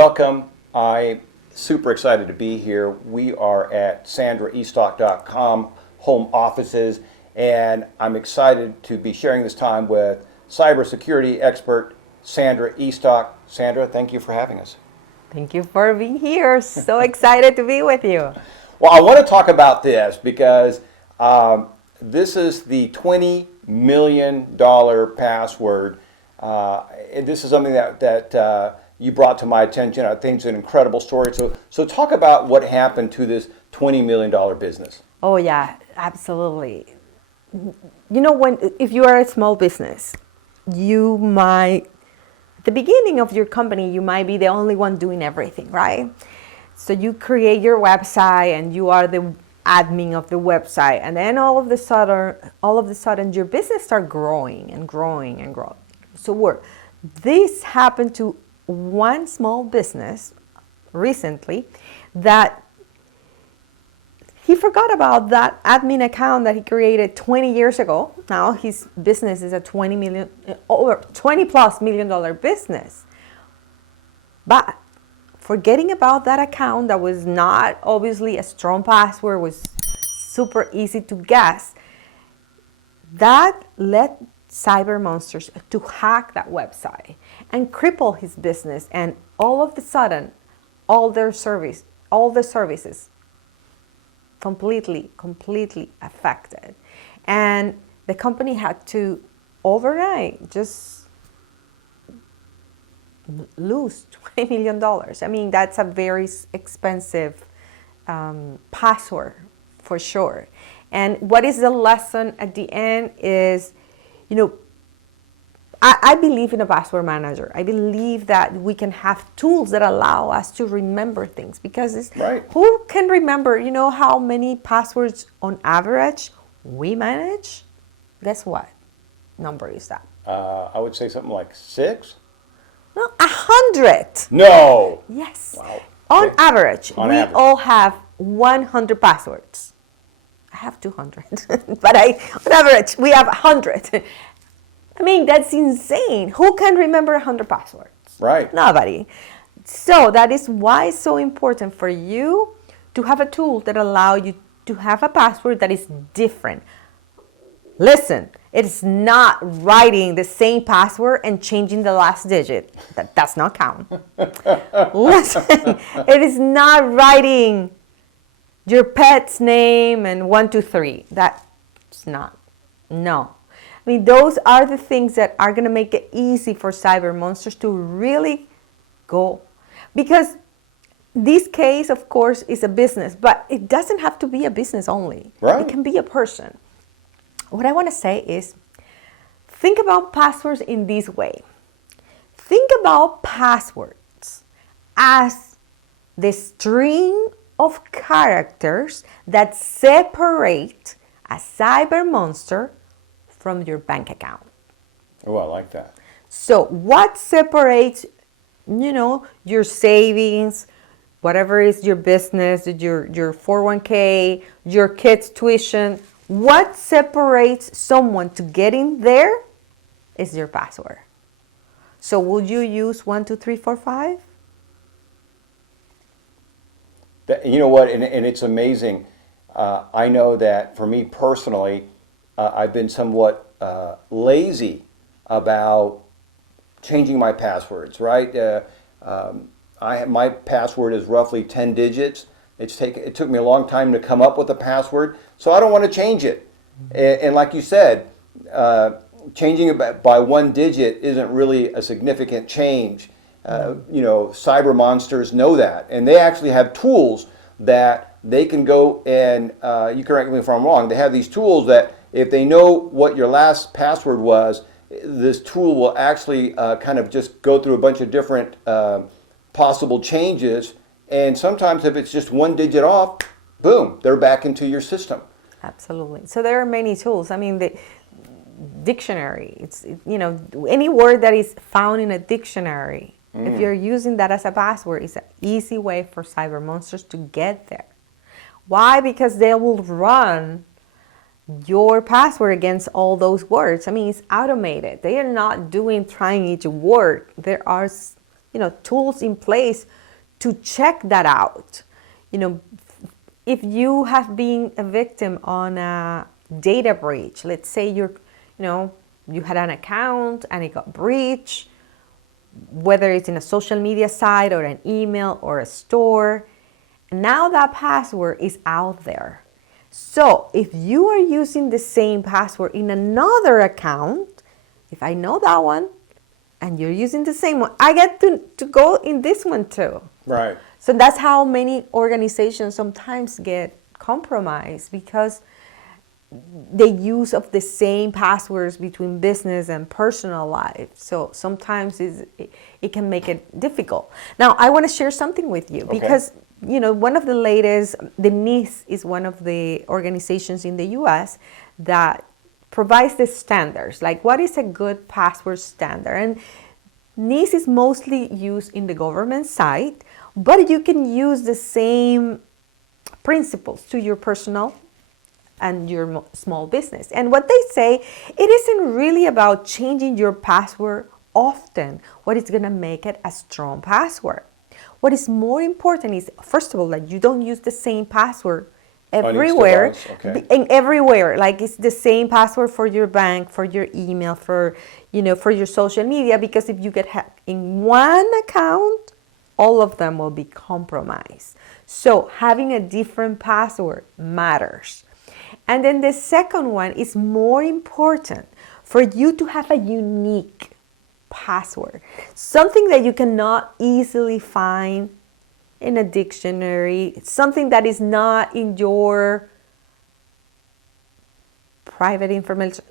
welcome. I'm super excited to be here. We are at sandraestock.com home offices, and I'm excited to be sharing this time with cybersecurity expert Sandra Estock. Sandra, thank you for having us. Thank you for being here. So excited to be with you. Well, I want to talk about this because this is the $20 million password. And this is something that you brought to my attention. I think it's an incredible story. So talk about what happened to this $20 million business. Oh yeah, absolutely. You know, if you are a small business, you might, at the beginning of your company, you might be the only one doing everything, right? So you create your website and you are the admin of the website, and then all of a sudden your business start growing and growing and growing. So this happened to one small business recently, that he forgot about that admin account that he created 20 years ago. Now his business is a over $20+ million business. But forgetting about that account that was not obviously a strong password, was super easy to guess, that led cyber monsters to hack that website and cripple his business, and all of a sudden all the services completely affected, and the company had to overnight just lose $20 million. I mean, that's a very expensive password for sure. And what is the lesson at the end is, you know, I believe in a password manager. I believe that we can have tools that allow us to remember things, because it's, right. Who can remember, you know, how many passwords on average we manage? Guess what number is that? I would say something like 6. No, 100. No. Yes. Wow. On average, On we average. all have 100 passwords. I have 200, but on average, we have 100. I mean, that's insane. Who can remember 100 passwords? Right. Nobody. So that is why it's so important for you to have a tool that allows you to have a password that is different. Listen, it's not writing the same password and changing the last digit. That does not count. Listen, it is not writing your pet's name and 1, 2, 3. That's not. No. I mean, those are the things that are going to make it easy for cyber monsters to really go. Because this case, of course, is a business, but it doesn't have to be a business only. Right. It can be a person. What I want to say is, think about passwords in this way. Think about passwords as the string of characters that separate a cyber monster from your bank account. Oh, I like that. So what separates, you know, your savings, whatever is your business, your 401k, your kids' tuition, what separates someone to get in there is your password. So will you use 1, 2, 3, 4, 5? You know what, and it's amazing. I know that for me personally, I've been somewhat lazy about changing my passwords, right? My password is roughly 10 digits. It took me a long time to come up with a password, so I don't want to change it. And like you said, changing it by 1 digit isn't really a significant change. You know, cyber monsters know that, and they actually have tools that they can go and, you correct me if I'm wrong, they have these tools that if they know what your last password was, this tool will actually kind of just go through a bunch of different possible changes, and sometimes if it's just 1 digit off, boom, they're back into your system. Absolutely. So there are many tools. I mean, the dictionary, it's, you know, any word that is found in a dictionary, if you're using that as a password, it's an easy way for cyber monsters to get there. Why? Because they will run your password against all those words. I mean, it's automated. They are not trying each word. There are tools in place to check that out. If you have been a victim on a data breach, let's say you had an account and it got breached, whether it's in a social media site or an email or a store, now that password is out there. So if you are using the same password in another account, if I know that one and you're using the same one, I get to go in this one too. Right. So that's how many organizations sometimes get compromised, because the use of the same passwords between business and personal life. So sometimes it can make it difficult. Now, I want to share something with you, because one of the latest, the NIST is one of the organizations in the US that provides the standards, like what is a good password standard. And NIST is mostly used in the government side, but you can use the same principles to your personal and your small business. And what they say, it isn't really about changing your password often, what is going to make it a strong password. What is more important is, first of all, that you don't use the same password everywhere. And everywhere, like it's the same password for your bank, for your email, for your social media, because if you get hacked in one account, all of them will be compromised. So having a different password matters. And then the second one is more important, for you to have a unique password, something that you cannot easily find in a dictionary, something that is not in your private information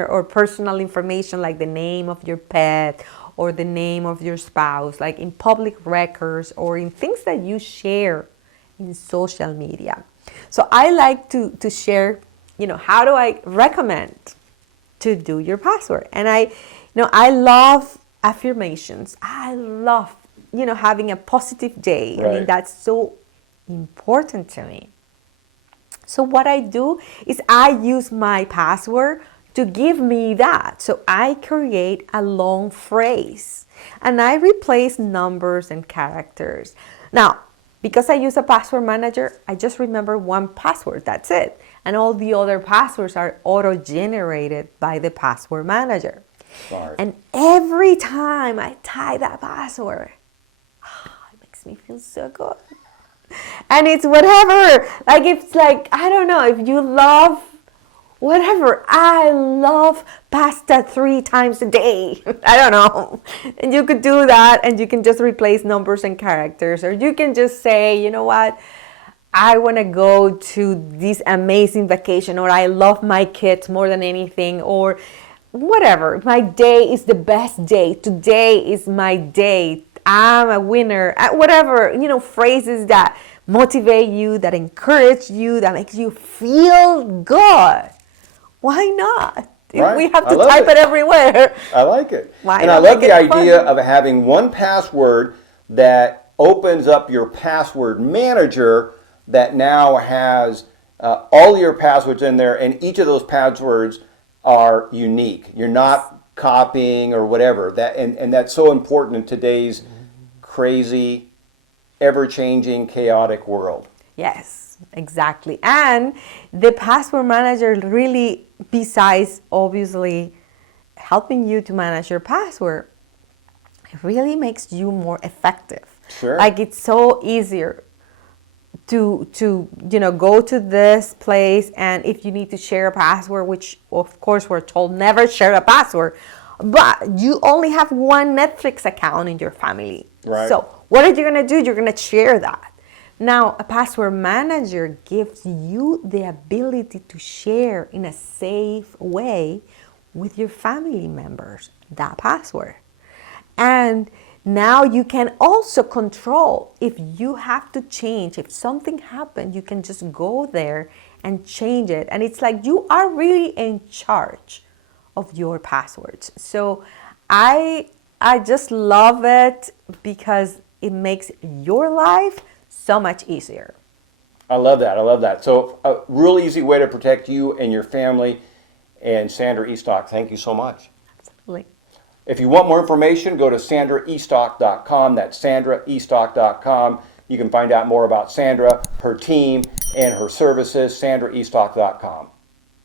or personal information, like the name of your pet or the name of your spouse, like in public records or in things that you share in social media. So I like to share, how do I recommend to do your password? And I love affirmations. I love, having a positive day. Right. I mean, that's so important to me. So what I do is I use my password to give me that. So I create a long phrase and I replace numbers and characters. Now, because I use a password manager, I just remember one password, that's it. And all the other passwords are auto-generated by the password manager. Smart. And every time I type that password, it makes me feel so good. And it's whatever, I don't know, if you love whatever, I love pasta 3 times a day. I don't know. And you could do that, and you can just replace numbers and characters. Or you can just say, you know what, I want to go to this amazing vacation, or I love my kids more than anything, or whatever. My day is the best day. Today is my day. I'm a winner. Whatever, phrases that motivate you, that encourage you, that makes you feel good. Why not? If we have to type it everywhere. I like it. Why and not I love make the it idea fun? of having one password that opens up your password manager that now has all your passwords in there, and each of those passwords are unique. You're not copying or whatever. And that's so important in today's crazy, ever-changing, chaotic world. Yes, exactly. And the password manager really, besides obviously helping you to manage your password, it really makes you more effective. Sure. Like, it's so easier to go to this place, and if you need to share a password, which of course we're told never share a password, but you only have one Netflix account in your family. Right. So what are you going to do? You're going to share that. Now, a password manager gives you the ability to share in a safe way with your family members that password. And now you can also control if you have to change. If something happened, you can just go there and change it. And it's like you are really in charge of your passwords. So I just love it because it makes your life so much easier. I love that. I love that. So a real easy way to protect you and your family. And Sandra Eastock, thank you so much. Absolutely. If you want more information, go to sandraestock.com. That's sandraestock.com. You can find out more about Sandra, her team, and her services, sandraestock.com.